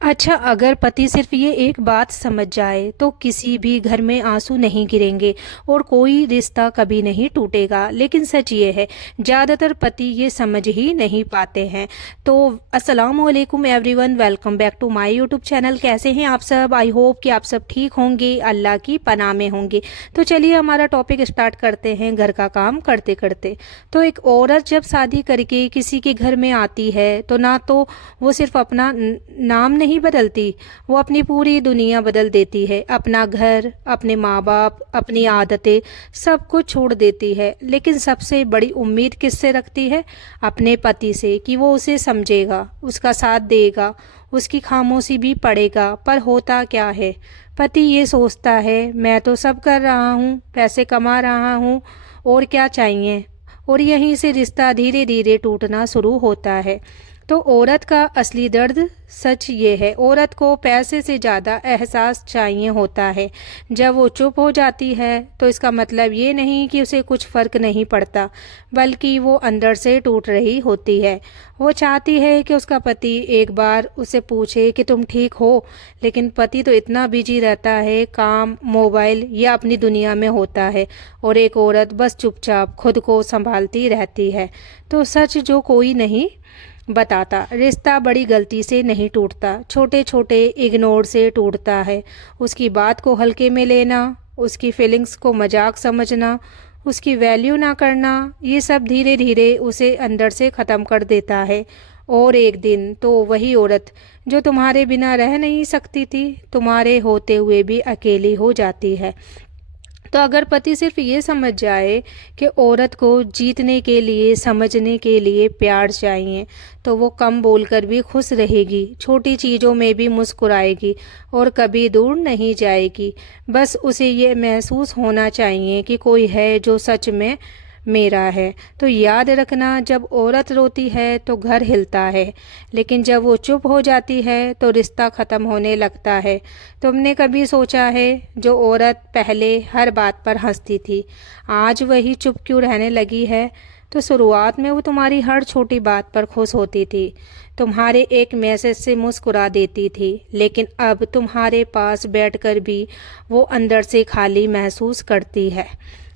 अच्छा, अगर पति सिर्फ ये एक बात समझ जाए तो किसी भी घर में आंसू नहीं गिरेंगे और कोई रिश्ता कभी नहीं टूटेगा। लेकिन सच ये है, ज़्यादातर पति ये समझ ही नहीं पाते हैं। तो अस्सलाम वालेकुम everyone, welcome back to my YouTube channel. कैसे हैं आप सब? आई होप कि आप सब ठीक होंगे, अल्लाह की पनाह में होंगे। तो चलिए हमारा टॉपिक स्टार्ट करते हैं घर का काम करते करते। तो एक औरत जब शादी करके किसी के घर में आती है तो ना तो वो सिर्फ अपना नाम नहीं बदलती, वो अपनी पूरी दुनिया बदल देती है। अपना घर, अपने माँ बाप, अपनी आदतें, सब कुछ छोड़ देती है। लेकिन सबसे बड़ी उम्मीद किससे रखती है? अपने पति से, कि वो उसे समझेगा, उसका साथ देगा, उसकी खामोशी भी पड़ेगा। पर होता क्या है, पति ये सोचता है मैं तो सब कर रहा हूँ, पैसे कमा रहा हूँ, और क्या चाहिए। और यहीं से रिश्ता धीरे धीरे टूटना शुरू होता है। तो औरत का असली दर्द सच ये है, औरत को पैसे से ज़्यादा एहसास चाहिए होता है। जब वो चुप हो जाती है तो इसका मतलब ये नहीं कि उसे कुछ फ़र्क नहीं पड़ता, बल्कि वो अंदर से टूट रही होती है। वो चाहती है कि उसका पति एक बार उसे पूछे कि तुम ठीक हो, लेकिन पति तो इतना बिजी रहता है, काम, मोबाइल या अपनी दुनिया में होता है, और एक औरत बस चुपचाप खुद को संभालती रहती है। तो सच जो कोई नहीं बताता, रिश्ता बड़ी गलती से नहीं टूटता, छोटे छोटे इग्नोर से टूटता है। उसकी बात को हल्के में लेना, उसकी फीलिंग्स को मजाक समझना, उसकी वैल्यू ना करना, ये सब धीरे धीरे उसे अंदर से ख़त्म कर देता है। और एक दिन तो वही औरत जो तुम्हारे बिना रह नहीं सकती थी, तुम्हारे होते हुए भी अकेली हो जाती है। तो अगर पति सिर्फ ये समझ जाए कि औरत को जीतने के लिए, समझने के लिए प्यार चाहिए, तो वो कम बोलकर भी खुश रहेगी, छोटी चीज़ों में भी मुस्कुराएगी और कभी दूर नहीं जाएगी। बस उसे ये महसूस होना चाहिए कि कोई है जो सच में मेरा है। तो याद रखना, जब औरत रोती है तो घर हिलता है, लेकिन जब वो चुप हो जाती है तो रिश्ता ख़त्म होने लगता है। तुमने कभी सोचा है, जो औरत पहले हर बात पर हंसती थी, आज वही चुप क्यों रहने लगी है? तो शुरुआत में वो तुम्हारी हर छोटी बात पर खुश होती थी, तुम्हारे एक मैसेज से मुस्कुरा देती थी, लेकिन अब तुम्हारे पास बैठकर भी वो अंदर से खाली महसूस करती है।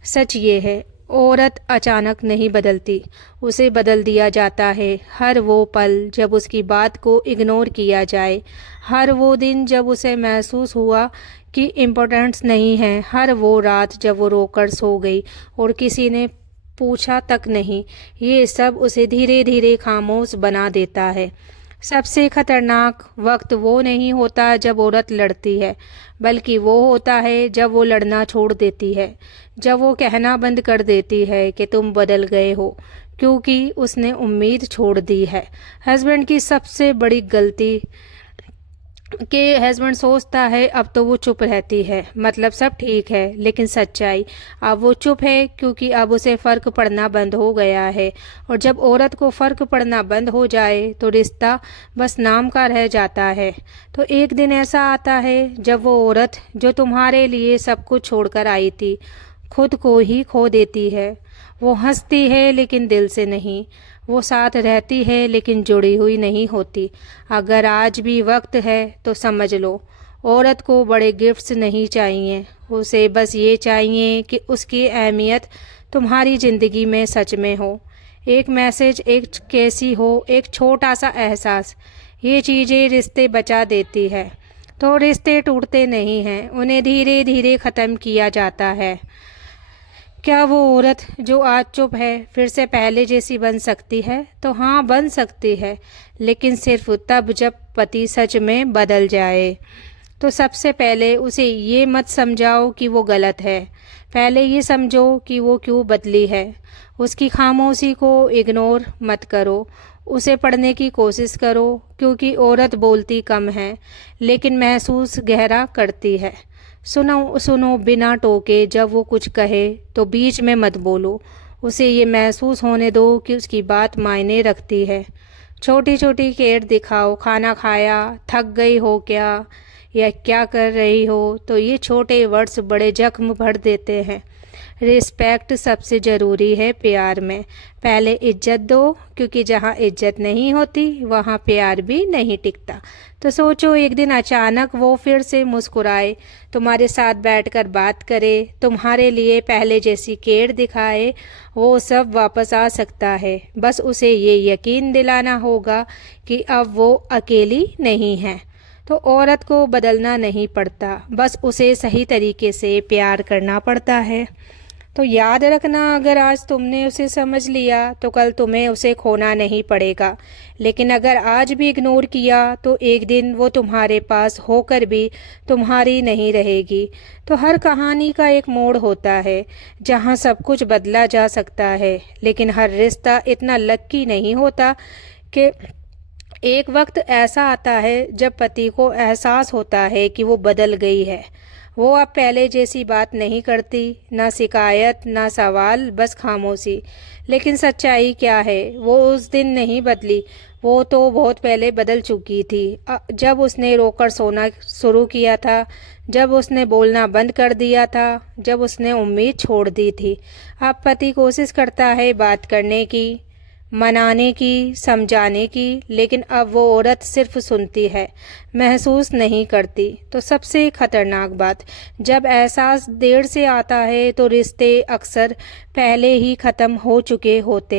सच ये है, औरत अचानक नहीं बदलती, उसे बदल दिया जाता है। हर वो पल जब उसकी बात को इग्नोर किया जाए, हर वो दिन जब उसे महसूस हुआ कि इम्पोर्टेंस नहीं है, हर वो रात जब वो रोकर सो गई और किसी ने पूछा तक नहीं, ये सब उसे धीरे धीरे खामोश बना देता है। सबसे खतरनाक वक्त वो नहीं होता जब औरत लड़ती है, बल्कि वो होता है जब वो लड़ना छोड़ देती है, जब वो कहना बंद कर देती है कि तुम बदल गए हो, क्योंकि उसने उम्मीद छोड़ दी है। हस्बैंड की सबसे बड़ी गलती कि हस्बैंड सोचता है अब तो वो चुप रहती है, मतलब सब ठीक है। लेकिन सच्चाई, अब वो चुप है क्योंकि अब उसे फ़र्क पड़ना बंद हो गया है। और जब औरत को फ़र्क पड़ना बंद हो जाए तो रिश्ता बस नाम का रह जाता है। तो एक दिन ऐसा आता है जब वो औरत जो तुम्हारे लिए सब कुछ छोड़कर आई थी, खुद को ही खो देती है। वो हंसती है लेकिन दिल से नहीं, वो साथ रहती है लेकिन जुड़ी हुई नहीं होती। अगर आज भी वक्त है तो समझ लो, औरत को बड़े गिफ्ट्स नहीं चाहिए, उसे बस ये चाहिए कि उसकी अहमियत तुम्हारी ज़िंदगी में सच में हो। एक मैसेज, एक कैसी हो, एक छोटा सा एहसास, ये चीज़ें रिश्ते बचा देती है। तो रिश्ते टूटते नहीं हैं, उन्हें धीरे धीरे ख़त्म किया जाता है। क्या वो औरत जो आज चुप है फिर से पहले जैसी बन सकती है? तो हाँ, बन सकती है, लेकिन सिर्फ तब जब पति सच में बदल जाए। तो सबसे पहले उसे ये मत समझाओ कि वो गलत है, पहले ये समझो कि वो क्यों बदली है। उसकी खामोशी को इग्नोर मत करो, उसे पढ़ने की कोशिश करो, क्योंकि औरत बोलती कम है लेकिन महसूस गहरा करती है। सुनो सुनो बिना टोके, जब वो कुछ कहे तो बीच में मत बोलो, उसे ये महसूस होने दो कि उसकी बात मायने रखती है। छोटी छोटी केयर दिखाओ, खाना खाया, थक गई हो क्या, या क्या कर रही हो। तो ये छोटे वर्ड्स बड़े जख्म भर देते हैं। रिस्पेक्ट सबसे ज़रूरी है प्यार में। पहले इज्जत दो, क्योंकि जहाँ इज्जत नहीं होती वहाँ प्यार भी नहीं टिकता। तो सोचो, एक दिन अचानक वो फिर से मुस्कुराए, तुम्हारे साथ बैठकर बात करे, तुम्हारे लिए पहले जैसी केयर दिखाए, वो सब वापस आ सकता है। बस उसे ये यकीन दिलाना होगा कि अब वो अकेली नहीं है। तो औरत को बदलना नहीं पड़ता, बस उसे सही तरीके से प्यार करना पड़ता है। तो याद रखना, अगर आज तुमने उसे समझ लिया तो कल तुम्हें उसे खोना नहीं पड़ेगा। लेकिन अगर आज भी इग्नोर किया तो एक दिन वो तुम्हारे पास होकर भी तुम्हारी नहीं रहेगी। तो हर कहानी का एक मोड़ होता है जहाँ सब कुछ बदला जा सकता है, लेकिन हर रिश्ता इतना लकी नहीं होता कि एक वक्त ऐसा आता है जब पति को एहसास होता है कि वो बदल गई है। वो अब पहले जैसी बात नहीं करती, ना शिकायत ना सवाल, बस खामोशी। लेकिन सच्चाई क्या है, वो उस दिन नहीं बदली, वो तो बहुत पहले बदल चुकी थी। जब उसने रोकर सोना शुरू किया था, जब उसने बोलना बंद कर दिया था, जब उसने उम्मीद छोड़ दी थी। अब पति कोशिश करता है बात करने की, मनाने की, समझाने की, लेकिन अब वो औरत सिर्फ सुनती है, महसूस नहीं करती। तो सबसे खतरनाक बात, जब एहसास देर से आता है तो रिश्ते अक्सर पहले ही ख़त्म हो चुके होते